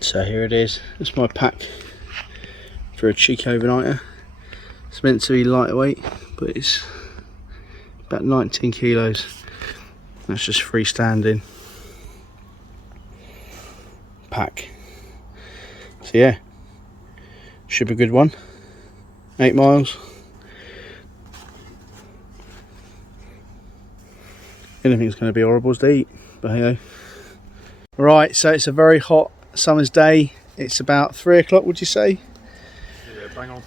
So here it is. It's my pack for a cheeky overnighter. It's meant to be lightweight, but it's about 19 kilos. That's just freestanding pack. So yeah, should be a good one. 8 miles. Anything's going to be horrible to eat, but hey. Right, so it's a very hot summer's day. It's about 3 o'clock, would you say? Yeah, bang on.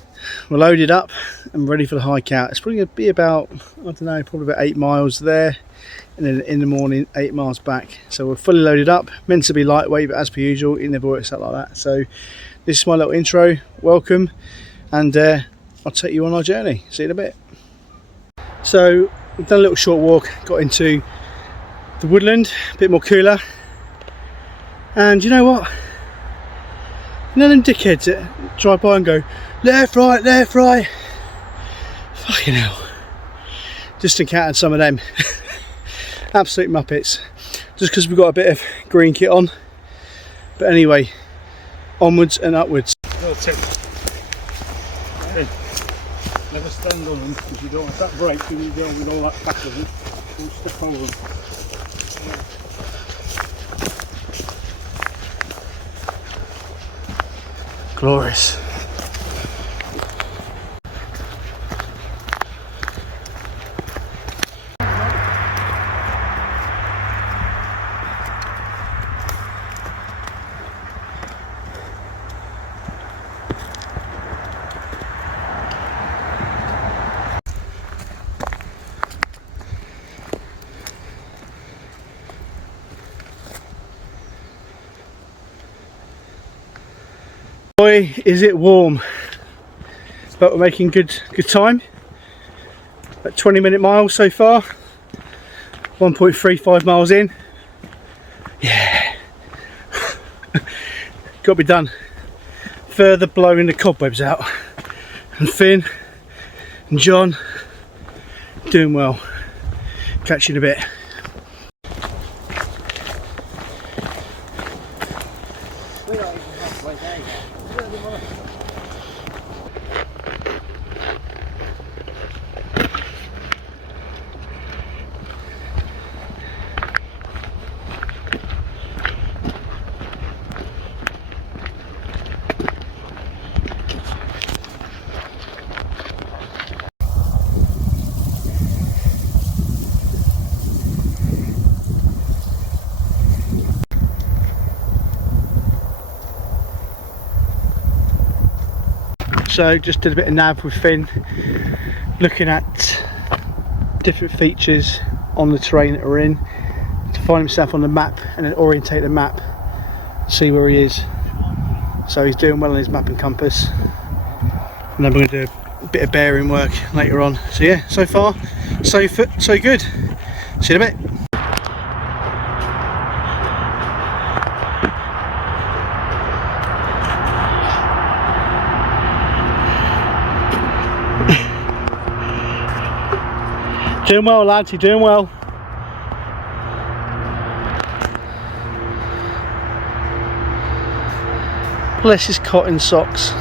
We're loaded up and ready for the hike out. It's probably going to be about, I don't know, probably about 8 miles there, and then in the morning 8 miles back. So we're fully loaded up, meant to be lightweight, but as per usual it never works out like that. So this is my little intro, welcome, and I'll take you on our journey. See you in a bit. So we've done a little short walk, got into the woodland, a bit more cooler, and you know what? You know them dickheads that drive by and go left, right. Fucking hell. Just encountered some of them. Absolute muppets. Just because we've got a bit of green kit on. But anyway, onwards and upwards. Little tip. Hey, never stand on them because you don't want that brake and you go with all that back of it. Don't step over them. Glorious. Boy, is it warm, but we're making good time. At 20-minute miles so far, 1.35 miles in. Yeah, got to be done. Further blowing the cobwebs out, and Finn and John doing well. Catch you in a bit. So just did a bit of nav with Finn, looking at different features on the terrain that we're in to find himself on the map and then orientate the map, see where he is. So he's doing well on his map and compass, and then we're going to do a bit of bearing work later on. So yeah, so far so good. See you in a bit. Doing well, lads, you're doing well. Bless his cotton socks.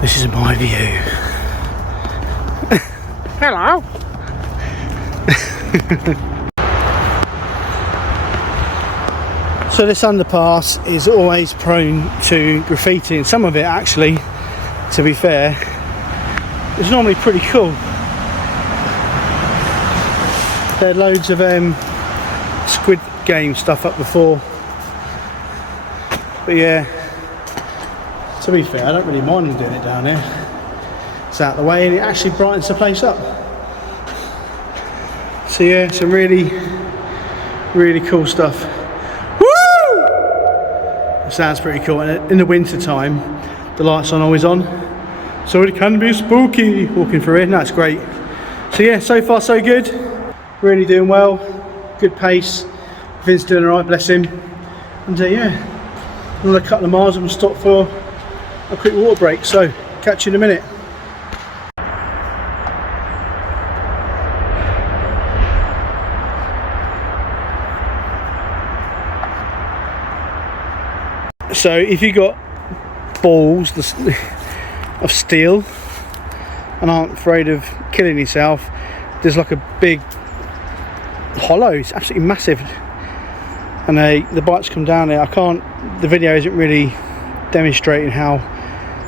This is my view. Hello. So this underpass is always prone to graffiti, and some of it actually, to be fair, is normally pretty cool. There are loads of Squid Game stuff up before, but yeah, to be fair, I don't really mind them doing it down here. It's out of the way and it actually brightens the place up. So yeah, some really cool stuff. Woo! It sounds pretty cool, and in the winter time the lights aren't always on, So it can be spooky walking through here. That's great. So yeah, so far so good. Really doing well. Good pace. Vin's doing alright, bless him. And yeah, another couple of miles and we'll stop for a quick water break. So catch you in a minute. So if you got balls of steel and aren't afraid of killing yourself, there's like a big hollow. It's absolutely massive, and the bikes come down there. The video isn't really demonstrating how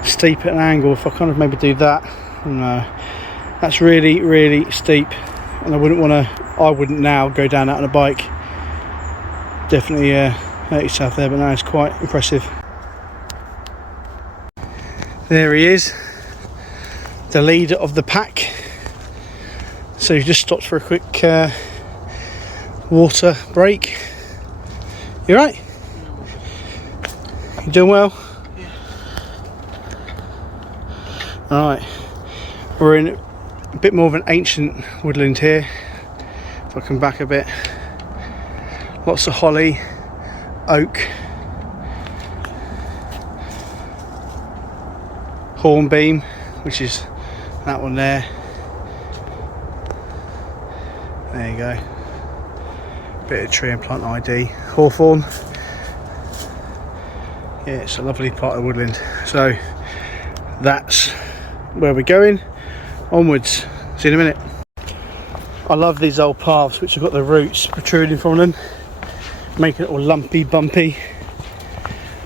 steep at an angle. If I kind of maybe do that, no, that's really steep, and I wouldn't now go down that on a bike. Definitely hurt yourself there, but no, it's quite impressive. There he is, the leader of the pack. So he just stopped for a quick water break. You right? You doing well? Yeah. Alright, we're in a bit more of an ancient woodland here. If I come back a bit, lots of holly, oak, hornbeam, which is that one there. There you go. Bit of tree and plant ID. Hawthorn. Yeah, it's a lovely part of woodland. So that's where we're going. Onwards. See you in a minute. I love these old paths which have got the roots protruding from them, making it all lumpy, bumpy.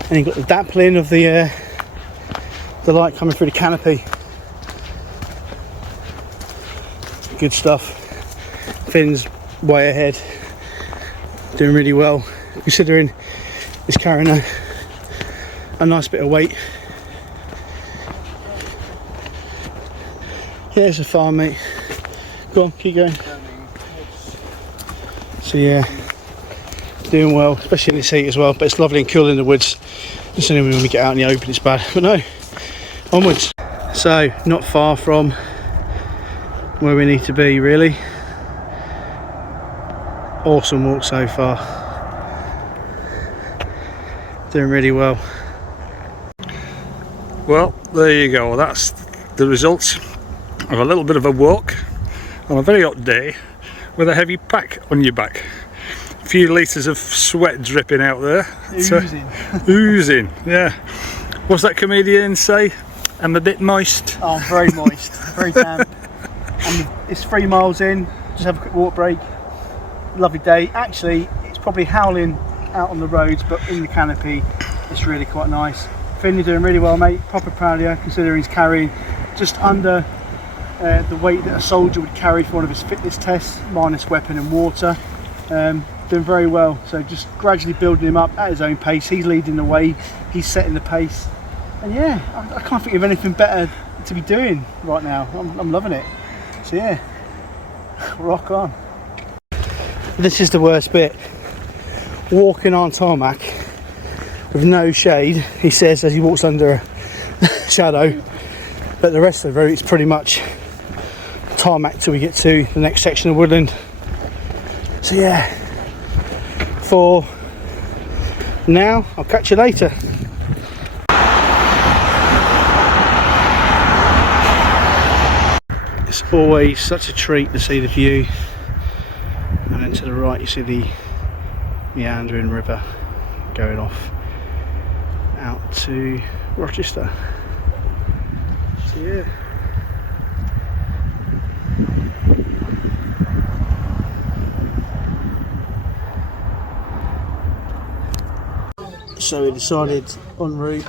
And you've got the dappling of the light coming through the canopy. Good stuff. Finn's way ahead, doing really well considering he's carrying a nice bit of weight. Yeah, it's a farm, mate. Go on, keep going. So yeah, doing well, especially in this heat as well, but it's lovely and cool in the woods. It's only when we get out in the open it's bad, but no, onwards. So not far from where we need to be really. Awesome walk so far, doing really well. Well, there you go, that's the results of a little bit of a walk on a very hot day with a heavy pack on your back. A few litres of sweat dripping out there. Oozing. Oozing, yeah. What's that comedian say? I'm a bit moist. Oh, I'm very moist, very damp. And it's 3 miles in, just have a quick walk break. Lovely day. Actually, it's probably howling out on the roads, but in the canopy it's really quite nice. Finn, you're doing really well, mate. Proper proud of you, considering he's carrying just under the weight that a soldier would carry for one of his fitness tests, minus weapon and water. Doing very well. So just gradually building him up at his own pace. He's leading the way, he's setting the pace, and yeah, I can't think of anything better to be doing right now. I'm loving it. So yeah, rock on. This is the worst bit. Walking on tarmac with no shade, he says, as he walks under a shadow, but the rest of the route is pretty much tarmac till we get to the next section of woodland. So yeah, for now, I'll catch you later. It's always such a treat to see the view. And then to the right you see the meandering river going off out to Rochester. So yeah. So we decided en route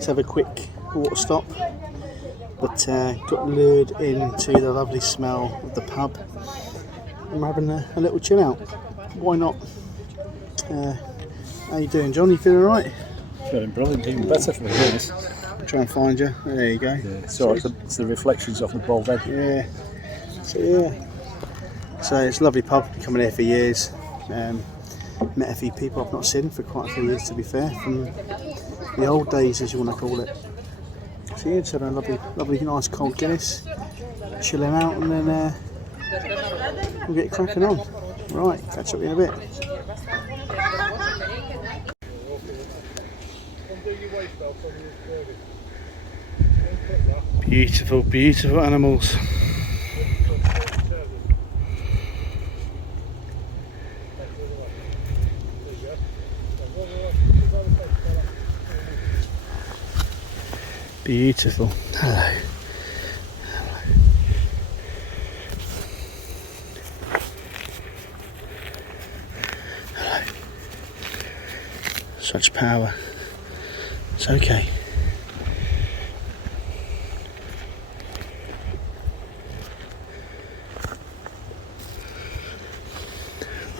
to have a quick water stop, but got lured into the lovely smell of the pub. I'm having a little chill out. Why not? How you doing, John? You feeling alright? Feeling brilliant, even better for me, honest. Try and find you. There you go. Yeah, so it's the reflections off the bald head. Yeah. So yeah. So it's a lovely pub. Been coming here for years. Met a few people I've not seen for quite a few years, to be fair, from the old days, as you want to call it. So yeah, just having a lovely, nice cold Guinness, chilling out, and then we'll get cracking on. Right, catch up in a bit. Beautiful, beautiful animals. Beautiful. Hello. Hello. Such power. It's okay.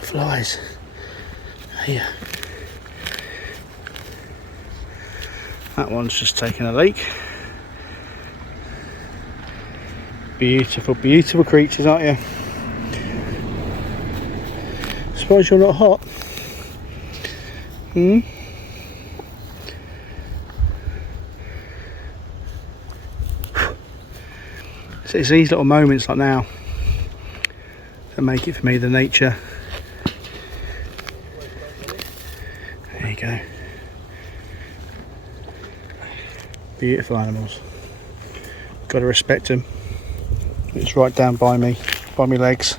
Flies. Here. That one's just taken a leak. Beautiful, beautiful creatures, aren't you? Surprised you're not hot. Hmm? So it's these little moments like now that make it for me, the nature. There you go. Beautiful animals. Got to respect them. It's right down by me, by my legs.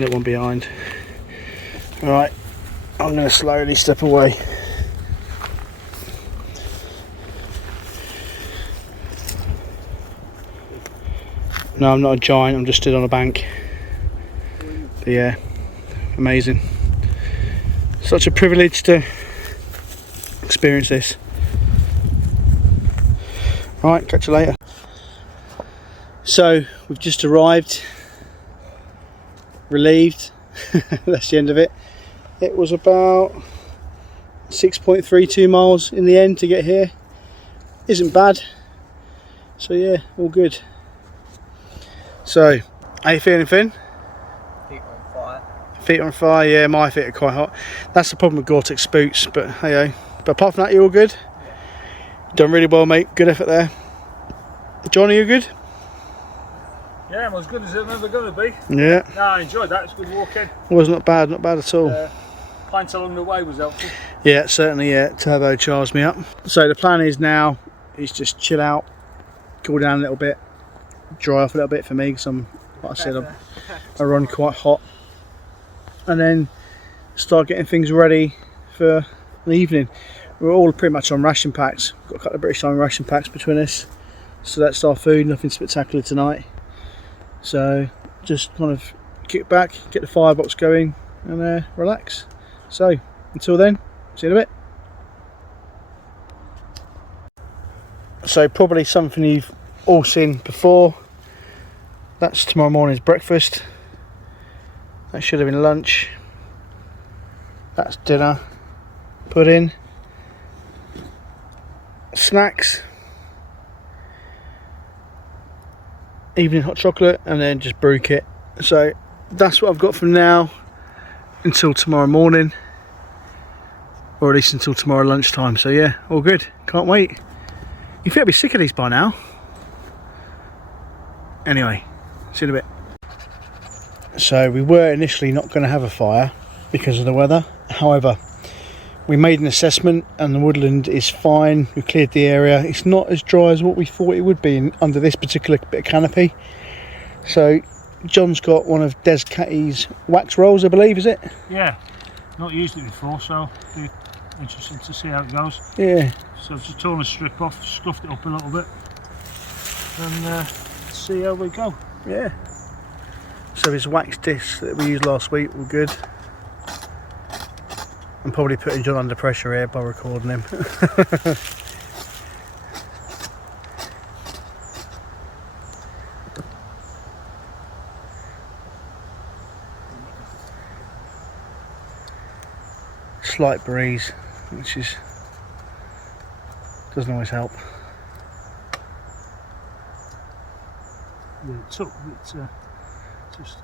Little one behind. Right, I'm going to slowly step away. No, I'm not a giant, I'm just stood on a bank. But yeah, amazing. Such a privilege to experience this. Right, catch you later. So we've just arrived, relieved. That's the end of it. It was about 6.32 miles in the end to get here. Isn't bad. So yeah, all good. So, how you feeling, Finn? Feet on fire. Feet on fire, yeah, my feet are quite hot. That's the problem with Gore-Tex boots, but hey, but apart from that, you're all good? Done really well, mate. Good effort there. John, are you good? Yeah, I'm as good as I'm ever going to be. Yeah. No, I enjoyed that. It's a good walk in. Was not bad at all. Pints along the way was helpful. Yeah, certainly, yeah. Turbo charged me up. So the plan is now, is just chill out, cool down a little bit, dry off a little bit for me, because I'm, like I said, I run quite hot. And then start getting things ready for the evening. We're all pretty much on ration packs. We've got a couple of British Army ration packs between us. So that's our food, nothing spectacular tonight. So just kind of kick back, get the firebox going and relax. So until then, see you in a bit. So probably something you've all seen before. That's tomorrow morning's breakfast. That should have been lunch. That's dinner. Pudding. Snacks. Evening hot chocolate, and then just brew kit. So that's what I've got from now until tomorrow morning, or at least until tomorrow lunchtime. So yeah, all good, can't wait. You feel I'd be sick of these by now. Anyway, see you in a bit. So we were initially not going to have a fire because of the weather. However, we made an assessment and the woodland is fine. We cleared the area. It's not as dry as what we thought it would be under this particular bit of canopy. So John's got one of Descattysshop's wax rolls, I believe, is it? Yeah, not used it before, so it'll be interesting to see how it goes. Yeah. So I've just torn a strip off, scuffed it up a little bit, and see how we go. Yeah. So his wax discs that we used last week were good. I'm probably putting John under pressure here by recording him. Slight breeze, which is doesn't always help. Yeah, it's up, it's just.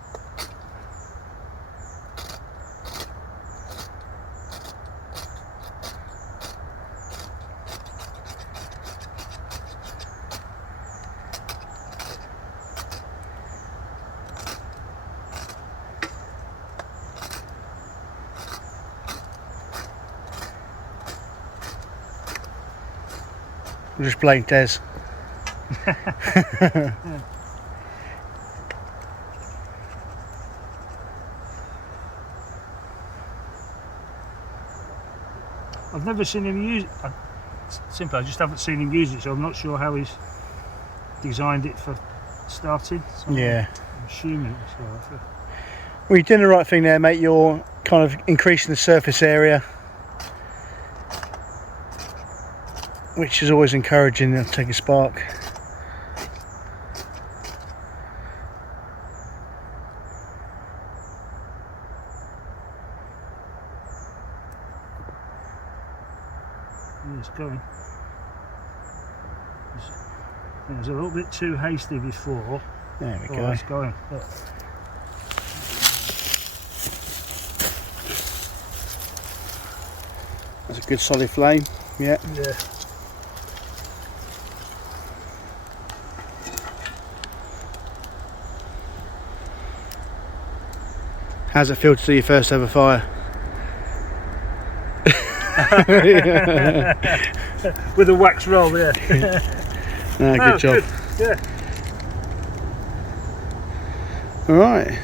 We'll just blame Des. I've never seen him use it. Simply, I just haven't seen him use it, so I'm not sure how he's designed it for starting. So Yeah. I'm assuming it's so. Well, you're doing the right thing there, mate. You're kind of increasing the surface area, which is always encouraging to take a spark. Yeah, it's going. It was a little bit too hasty before. There we Oh, go. it's going. Look. That's a good solid flame. Yeah. Yeah. How's it feel to do your first ever fire? With a wax roll, yeah. No, good job. Good. Yeah. All right.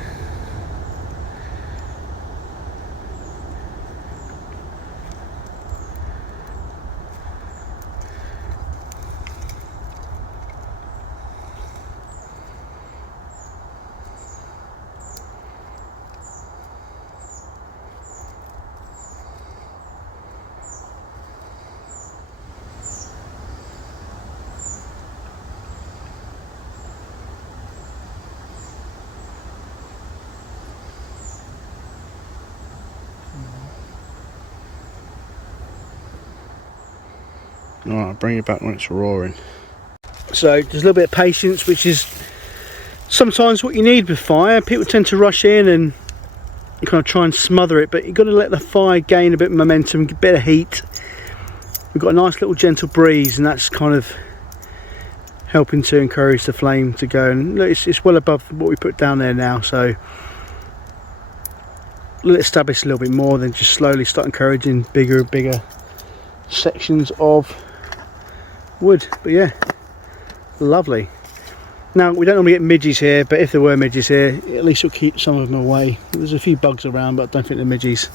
Alright, bring it back when it's roaring. So just a little bit of patience, which is sometimes what you need with fire. People tend to rush in and kind of try and smother it, but you've got to let the fire gain a bit of momentum, a bit of heat. We've got a nice little gentle breeze, and that's kind of helping to encourage the flame to go. And look, it's well above what we put down there now, so let it establish a little bit more, then just slowly start encouraging bigger and bigger sections of wood. But yeah, lovely. Now we don't normally get midges here, but if there were midges here, at least it'll keep some of them away. There's a few bugs around, but I don't think they're midges.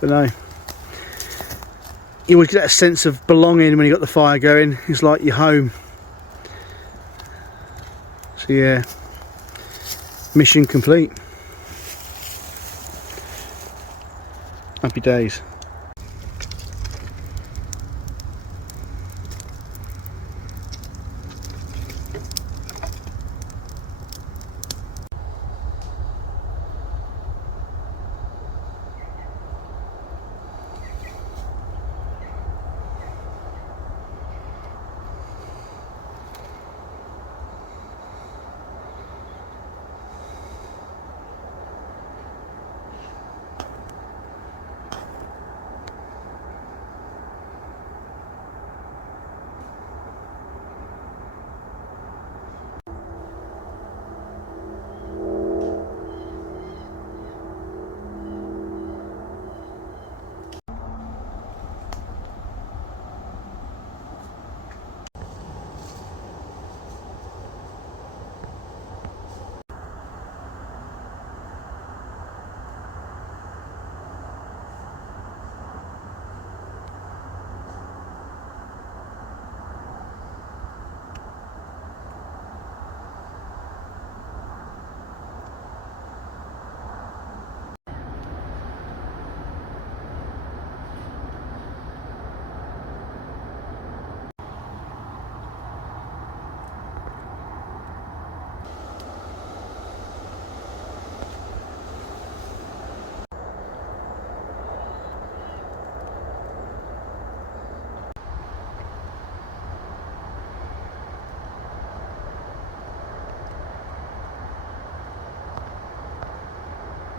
But no, you always get that sense of belonging when you got the fire going. It's like you're home. So yeah, mission complete. Happy days.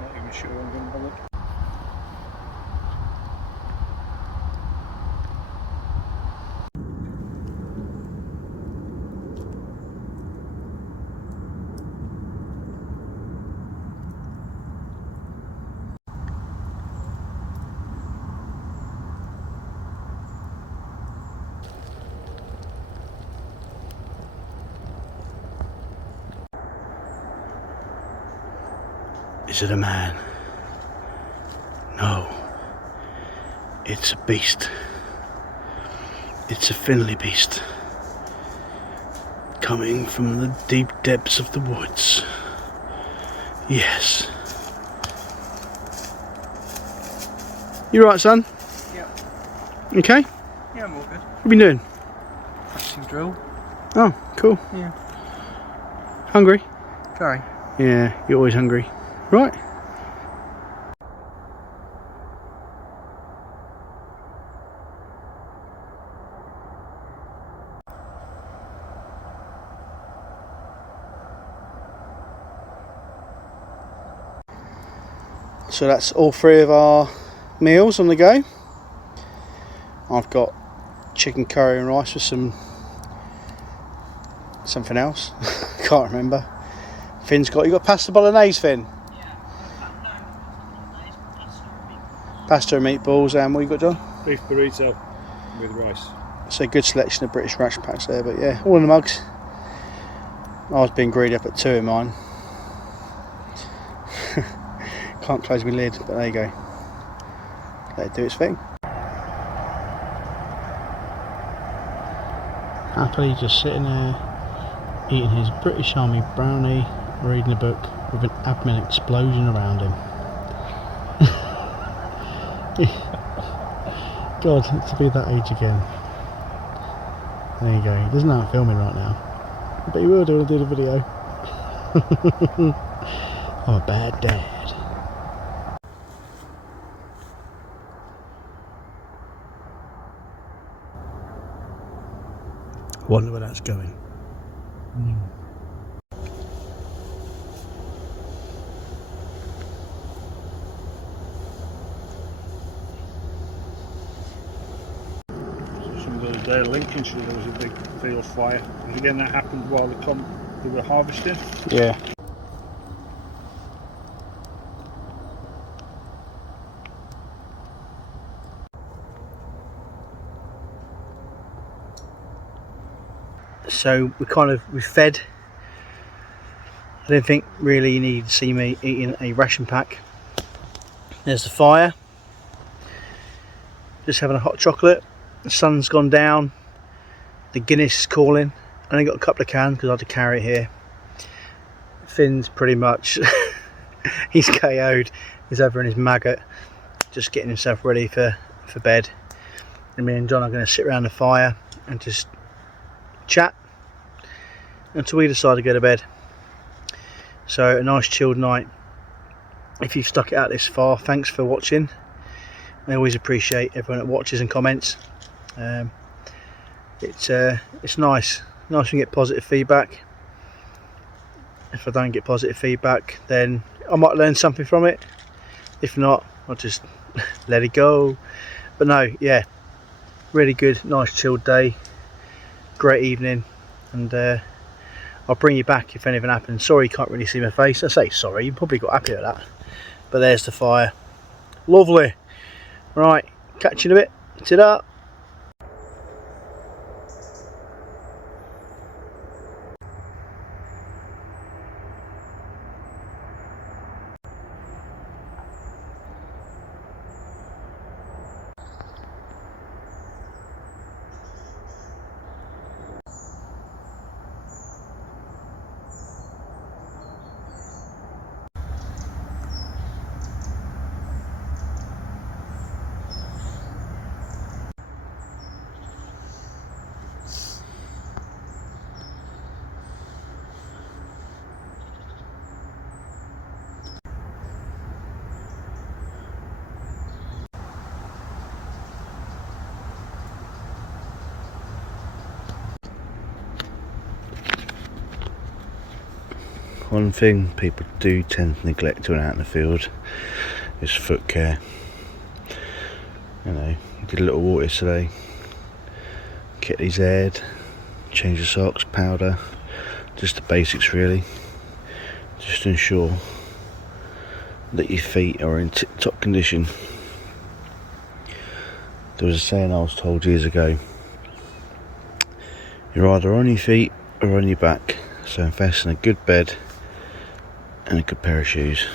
Not even sure I'm going to bother. Is it a man? No. It's a beast. It's a Finley beast. Coming from the deep depths of the woods. Yes. You right, son? Yeah. Okay? Yeah, I'm all good. What have you been doing? Practicing drill. Oh, cool. Yeah. Hungry? Very. Yeah, you're always hungry. Right. So that's all three of our meals on the go. I've got chicken curry and rice with something else. Can't remember. Finn's got, you got pasta bolognese, Finn? Yeah. Pasta and meatballs, and what you got, John? Beef burrito with rice. So a good selection of British ration packs there, but yeah, all in the mugs. I was being greedy up at 2 in mine. Can't close my lid, but there you go. Let it do its thing. Happily just sitting there, eating his British Army brownie, reading a book with an admin explosion around him. God, to be that age again. There you go. He doesn't know I'm filming right now, but he will do when I do the video. I'm a bad dad. Wonder where that's going. Some of those there, Lincolnshire, there was a big field fire. And again, that happened while they were harvesting. Yeah. So we fed. I don't think really you need to see me eating a ration pack. There's the fire. Just having a hot chocolate. The sun's gone down. The Guinness is calling. I only got a couple of cans because I had to carry it here. Finn's pretty much he's KO'd. He's over in his maggot, just getting himself ready for bed. And me and John are going to sit around the fire and just chat until we decide to go to bed. So a nice chilled night. If you've stuck it out this far, thanks for watching. I always appreciate everyone that watches and comments. It's nice when you get positive feedback. If I don't get positive feedback, then I might learn something from it. If not, I'll just let it go. But no, yeah, really good, nice chilled day, great evening, and I'll bring you back if anything happens. Sorry you can't really see my face. I say sorry, you probably got happy with that. But there's the fire. Lovely. Right, catch you in a bit. Ta-da. One thing people do tend to neglect when out in the field is foot care. You know, did a little water today, get his aired, change the socks, powder, just the basics really, just to ensure that your feet are in tip-top condition. There was a saying I was told years ago, you're either on your feet or on your back, so invest in a good bed and a good pair of shoes.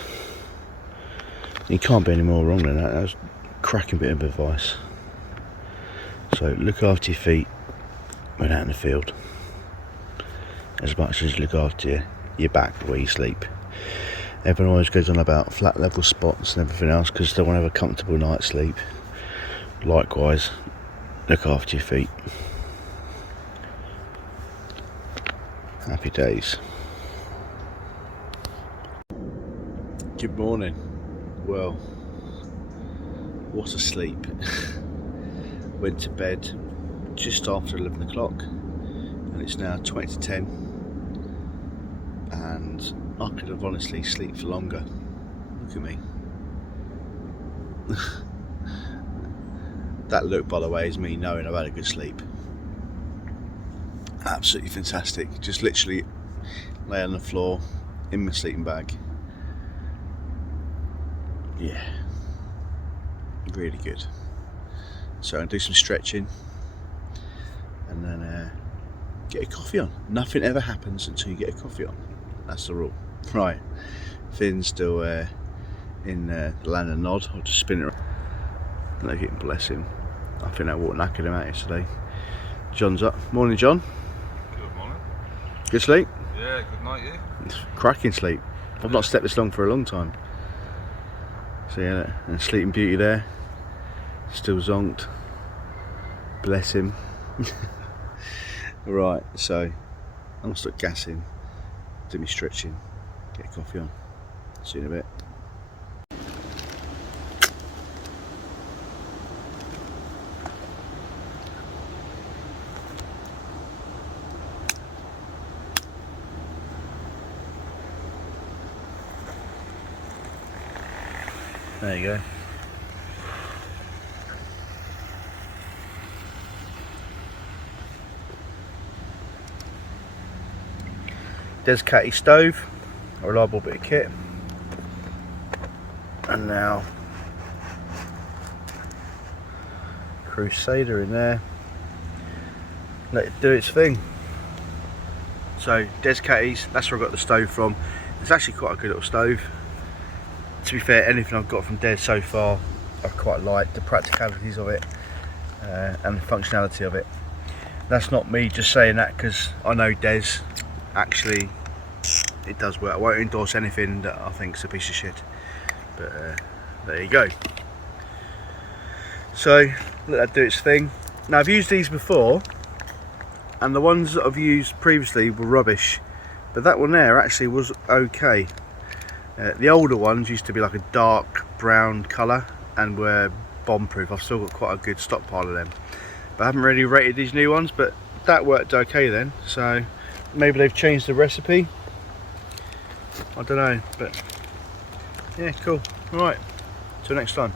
You can't be any more wrong than that. That was a cracking bit of advice. So look after your feet when out in the field, as much as look after your back where you sleep. Everyone always goes on about flat level spots and everything else because they want to have a comfortable night's sleep. Likewise, look after your feet. Happy days. Good morning. Well, what a sleep. Went to bed just after 11 o'clock and it's now 20 to 10 and I could have honestly slept for longer. Look at me. That look, by the way, is me knowing I've had a good sleep. Absolutely fantastic. Just literally lay on the floor in my sleeping bag. Yeah, really good. So I'll do some stretching and then get a coffee on. Nothing ever happens until you get a coffee on. That's the rule. Right, Finn's still in the land of nod. I'll just spin it around. Look at him, bless him. I think that water knackered him out yesterday. John's up. Morning, John. Good morning. Good sleep? Yeah, good night, you. It's cracking sleep. I've not slept this long for a long time. So yeah, and Sleeping Beauty there. Still zonked. Bless him. Right, so I'm gonna start gassing, do me stretching, get a coffee on. See you in a bit. There you go. Descattysshop stove, a reliable bit of kit. And now Crusader in there. Let it do its thing. So Descattys, that's where I got the stove from. It's actually quite a good little stove. To be fair, anything I've got from Des so far, I quite like the practicalities of it and the functionality of it. That's not me just saying that because I know Des. Actually, it does work. I won't endorse anything that I think is a piece of shit, but there you go. So let that do its thing. Now I've used these before and the ones that I've used previously were rubbish, but that one there actually was okay. The older ones used to be like a dark brown colour and were bomb proof. I've still got quite a good stockpile of them, but I haven't really rated these new ones, but that worked okay then. So maybe they've changed the recipe, I don't know, but yeah, cool. Alright, till next time.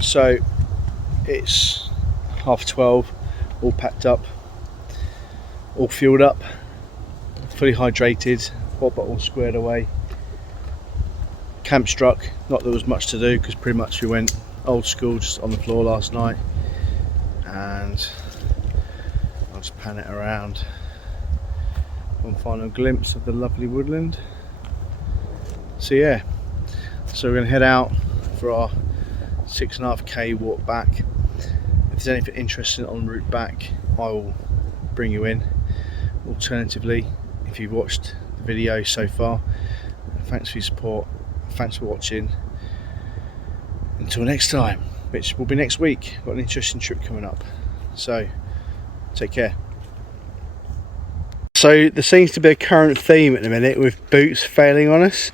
So it's 12:30, all packed up, all fueled up, fully hydrated, water bottle squared away. Camp struck, not that there was much to do because pretty much we went old school, just on the floor last night. And I'll just pan it around. One final glimpse of the lovely woodland. So yeah, so we're going to head out for our 6.5k walk back. If there's anything interesting en route back, I will bring you in. Alternatively, if you've watched the video so far, thanks for your support, thanks for watching. Until next time, which will be next week, got an interesting trip coming up, so take care. So there seems to be a current theme at the minute with boots failing on us.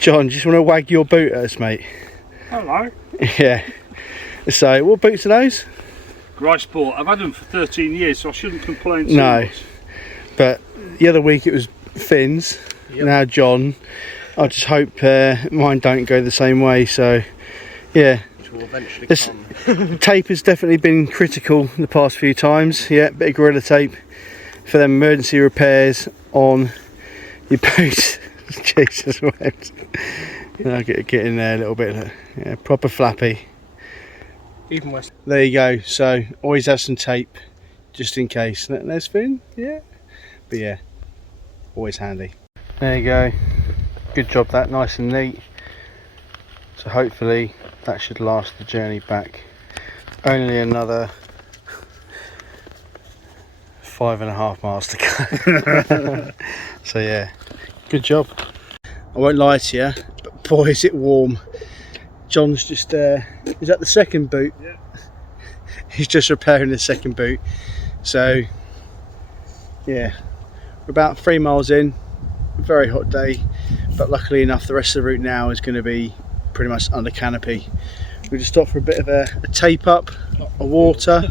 John, do you just want to wag your boot at us, mate? Hello. Yeah. So, what boots are those? Garage Sport. I've had them for 13 years, so I shouldn't complain too No. much. But the other week it was Finn's, now John. I just hope mine don't go the same way, so yeah. will eventually This come. tape has definitely been critical the past few times. Yeah, bit of Gorilla Tape for them emergency repairs on your boots. Jesus wept. I'll get in there a little bit. Yeah, proper flappy. Even worse. There you go. So always have some tape just in case. There's Finn. Yeah. But yeah, always handy. There you go. Good job, that nice and neat. So hopefully that should last the journey back. Only another 5.5 miles to go. So yeah, good job. I won't lie to you, but boy is it warm. John's just is that the second boot? Yeah. He's just repairing the second boot. So yeah, we're about 3 miles in. Very hot day, but luckily enough the rest of the route now is going to be pretty much under canopy. We just stopped for a bit of a tape up, a water.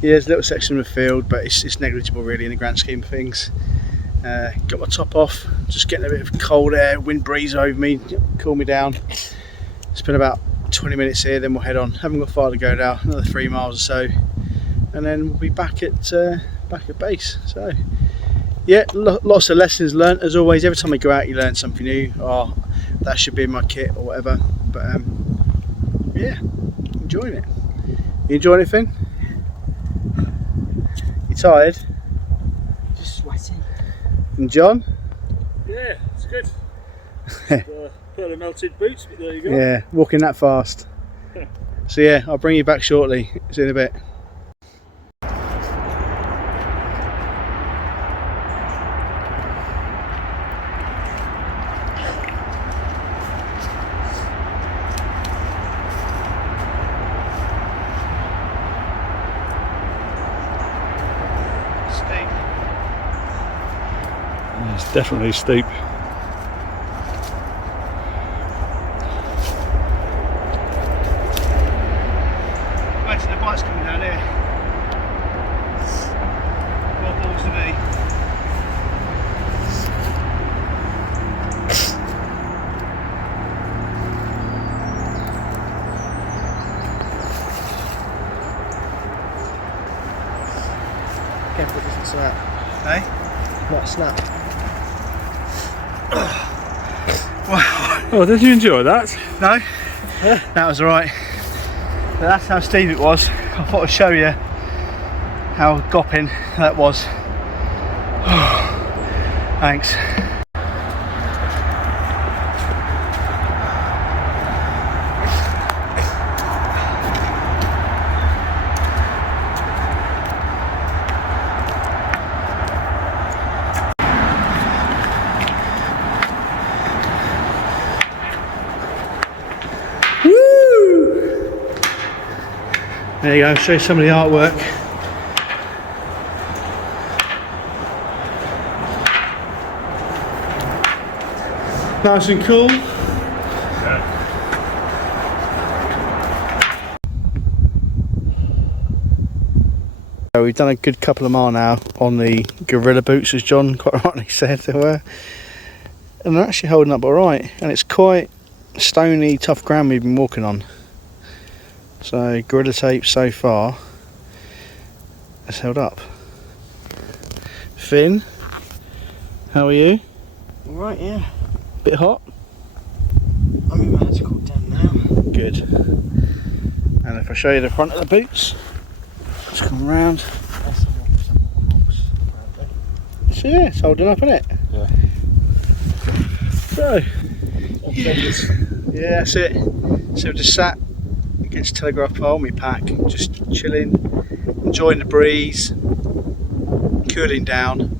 Yeah, there's a little section of the field, but it's negligible really in the grand scheme of things. Got my top off, just getting a bit of cold air, wind breeze over me, cool me down. Spend about 20 minutes here, then we'll head on. Haven't got far to go now, another 3 miles or so, and then we'll be back at base. So yeah, lots of lessons learnt as always. Every time we go out you learn something new. Oh, that should be in my kit or whatever. But yeah, enjoying it. You enjoying it, Finn? You tired? Just sweating. And John? Yeah, it's good. Pair of melted boots, but there you go. Yeah, walking that fast. So yeah, I'll bring you back shortly. See you in a bit. It's definitely steep. Imagine the bike's coming down here. What balls to me? Careful, it doesn't snap. Hey? Not snap. Oh, did you enjoy that? No? That was alright. But that's how steep it was. I thought I'd show you how gopping that was. Thanks. There you go, show you some of the artwork. Nice and cool. So we've done a good couple of miles now on the Gorilla boots, as John quite rightly said they were. And they're actually holding up alright, and it's quite stony, tough ground we've been walking on. So Gorilla Tape so far has held up. Finn, how are you? Alright, yeah. Bit hot? I mean, my head's cooled down now. Good. And if I show you the front of the boots, let's come round. So yeah, it's holding up, isn't it? Yeah. So, yeah, that's it. So we've just sat against telegraph pole, my pack, just chilling, enjoying the breeze, cooling down,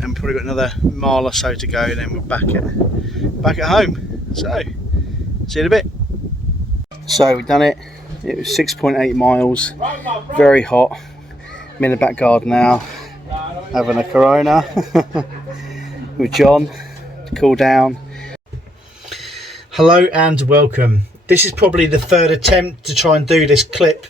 and probably got another mile or so to go, and then we're back at home. So, see you in a bit. So we've done it. It was 6.8 miles, very hot. I'm in the back garden now, having a Corona with John to cool down. Hello and welcome. This is probably the third attempt to try and do this clip,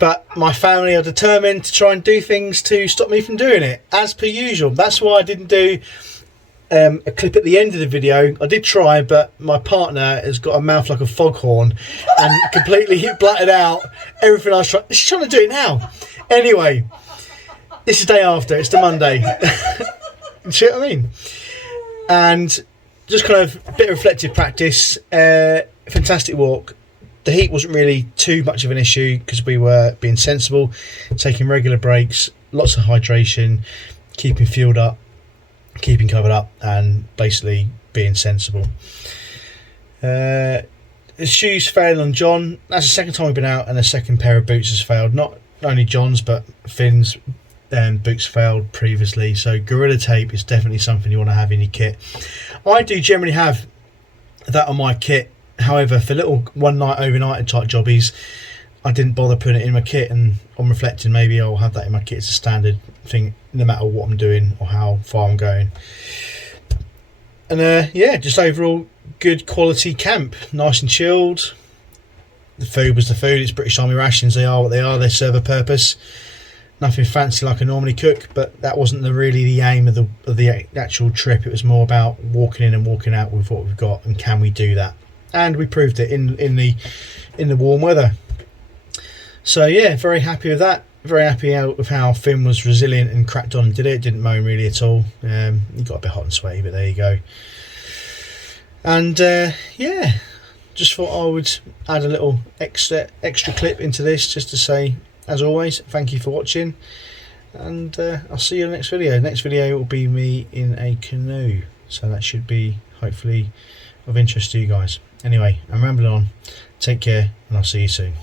but my family are determined to try and do things to stop me from doing it, as per usual. That's why I didn't do a clip at the end of the video. I did try, but my partner has got a mouth like a foghorn and completely blotted out everything I was trying. She's trying to do it now. Anyway, this is the day after. It's the Monday. See what I mean? And just kind of a bit of reflective practice. Fantastic walk. The heat wasn't really too much of an issue because we were being sensible, taking regular breaks, lots of hydration, keeping fueled up, keeping covered up, and basically being sensible. The shoes failed on John. That's the second time we've been out and a second pair of boots has failed. Not only John's but Finn's boots failed previously. So Gorilla Tape is definitely something you want to have in your kit. I do generally have that on my kit. However, for little one night overnight type jobbies, I didn't bother putting it in my kit, and on reflecting, maybe I'll have that in my kit as a standard thing no matter what I'm doing or how far I'm going. And yeah, just overall good quality camp, nice and chilled. The food was the food. It's British Army rations. They are what they are. They serve a purpose. Nothing fancy like I normally cook, but that wasn't really the aim of the actual trip. It was more about walking in and walking out with what we've got, and can we do that? And we proved it in the warm weather. So yeah, very happy with that. Very happy with how Finn was resilient and cracked on and did it. Didn't moan really at all. He got a bit hot and sweaty, but there you go. And yeah, just thought I would add a little extra clip into this just to say, as always, thank you for watching, and I'll see you in the next video. Next video will be me in a canoe, so that should be hopefully of interest to you guys. Anyway, I'm rambling on. Take care, and I'll see you soon.